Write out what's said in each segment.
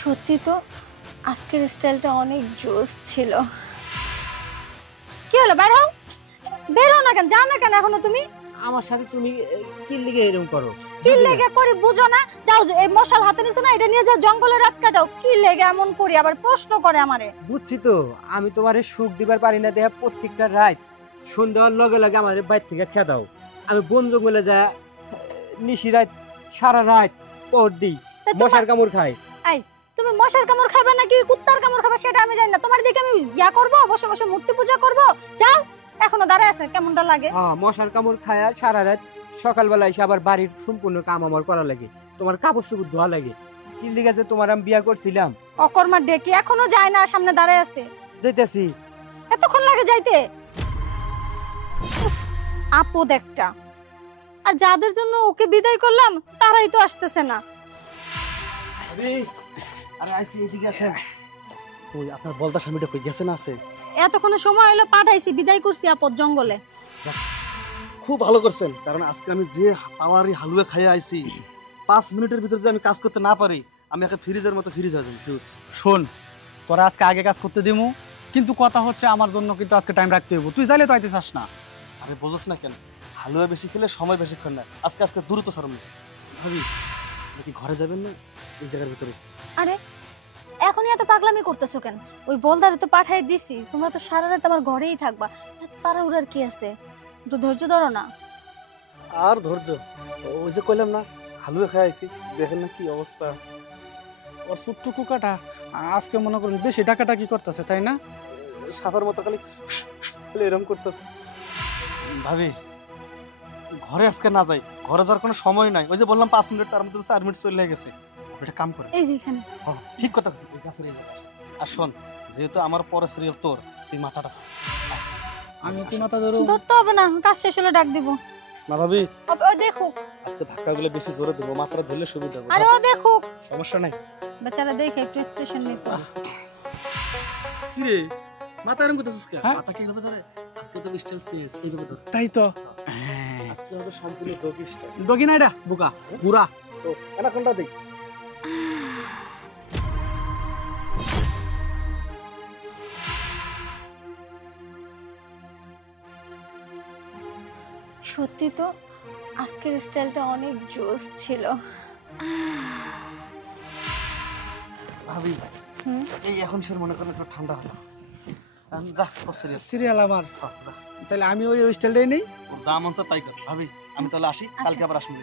সত্যি তো আজকের স্টাইলটা অনেক জোস ছিল। কি হলো, বের হও। বের হও না কেন, যাও না কেন এখনো তুমি? আমার সাথে তুমি কি লিগে এরকম করো? কি লেগে করি বুঝো না? যাও, এই মশাল হাতে নিছো না, এটা নিয়ে যাও জঙ্গলে রাত কাটাও। কি লেগে এমন করি আবার প্রশ্ন করে আমারে? বুঝছি তো, আমি তোমারে সুখ দিবার পারি না দেয়া প্রত্যেকটা রাত সন্ধ্যার লগে লগে আমাদের বাইর থেকে খেয়ে দাও। আমি বন জঙ্গলে যা নিশি রাত সারা রাত পর দিই, মশার কামড় খাই। এই তুমি মশার কামড় খাবে নাকি কুত্তার কামড় খাবে সেটা আমি জানি না। তোমার দিকে আমি ইয়া করব, বসে বসে মূর্তি পূজা করব? যাও, এখনো দাঁড়ায় আছে, কেমনটা লাগে? হ্যাঁ, মশার কামড় খায় আর সারা রাত সকালবেলা এসে আবার বাড়ির সম্পূর্ণ কাম আমার করা লাগে, তোমার কাপড় চোপড় ধোয়া লাগে। কি লিগে যে তোমার আমি বিয়া করছিলাম। অকর্মা ডেকে এখনো যায় না, সামনে দাঁড়ায় আছে। যাইতেছি। এতক্ষণ লাগে যাইতে? উফ, আপদ একটা। আর যাদের জন্য ওকে বিদায় করলাম তারাই তো আসতেছে না। আরে আইসি, এদিকে আসেন। ওই আপনার বলদা স্বামীটা কই গেছে না? আছে। এতক্ষণ সময় হলো, পাঠাইছি, বিদায় করছি আপদ জঙ্গলে। খুব ভালো করছেন, কারণ আজকে আমি যে পাওয়ারি হালুয়া খাইয়ে আইছি, 5 মিনিটের ভিতর যদি আমি কাজ করতে না পারি, আমি একটা ফ্রিজের মতো ফ্রিজ হয়ে যাবো। ফিউজ শোন, তোরা আজকে আগে কাজ করতে দিমু, কিন্তু কথা হচ্ছে আমার জন্য কিন্তু আজকে টাইম রাখতে হইব। তুই যাইলে তো আইতে চাস না। আরে বোঝস না কেন, হালুয়া বেশি খেলে সময় বেশিক্ষণ না। আজকে আজকে দ্রুত সারম ভাবি, নাকি ঘরে যাবেন না এই জায়গার ভিতরে? আরে এখনই এত পাগলামি করতেছো কেন? ওই বলদারে তো পাঠাই দিছি, তোমরা তো সারা রাত আমার ঘরেই থাকবা। এত তাড়াহুড়ার কি আছে? একটু ধৈর্য ধরো না। আর ধৈর্য, ওই যে কইলাম না হালুয়া খাই আইছি, দেখেন না কি অবস্থা। ওর ছোট্ট কুকাটা আজকে মনে করুন বেশি টাকাটা কি করতেছে, তাই না? সাপের মতো খালি এরকম করতেছে। ভাবি, ঘরে আজকে না যাই, ঘরে যাওয়ার কোনো সময় নাই। ওই যে বললাম 5 মিনিট, তার মধ্যে 4 মিনিট চলে গেছে। এটা কাম করে। এই যে এখানে। ঠিক কথা বলছিস, এই গাছের এই জায়গায় আসে। আর শোন, যেহেতু আমার পরে সিরিয়াল তোর, তুই মাথাটা ধর। আমি কি মাথা ধরো? ধরতে হবে না, কাজ শেষ হলে ডাক দিব। না ভাবি, ও দেখো, আজকে ধাক্কাগুলো বেশি জোরে দেবো, মাথাটা ধরলে সুবিধা হবে। আরে ও দেখো, সমস্যা নাই। বেচারা দেখে একটু এক্সপ্রেশন নিত। কি রে, মাথা এরকম করতেছিস কেন? হ্যাঁ? মাথা কিভাবে ধরে? আজকে তো স্টাইল চেঞ্জ, এইভাবে ধর। তাই তো। আজকে হবে সম্পূর্ণ যোগী স্টাইল। ডগি না এটা, বোকা বুড়া। তো এনাকোনটা দেই। সত্যি তো আজকের স্টাইলটা অনেক জোস ছিল। ভাবি, এই এখন সে মনে করেন একটু ঠান্ডা হলো। যা তো সিরিয়াস সিরিয়াল আমার। যা, তাহলে আমি ওই স্টাইলটাই নেই। ও যা মন চায় তাই কর। ভাবি, আমি তাহলে আসি, কালকে আবার আসবি।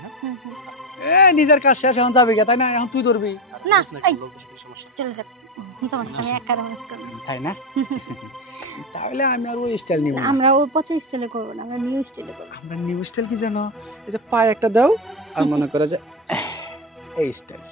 হ্যাঁ, নিজের কাজ শেষ এখন যাবি গে, তাই না? এখন তুই ধরবি, না, এই লোক বেশি সমস্যা। চলে যাক, তোমার সাথে আমি একা রোমান্স করব। তাই না? তাহলে আমি আর ওই স্টাইল নিব না। আমরা ওই পচা স্টাইলে করব না, আমরা নিউ স্টাইলে করব। আমরা নিউ স্টাইল কি জানো? এই যে পায়ে একটা দাও আর মনে করো যে এই স্টাইল।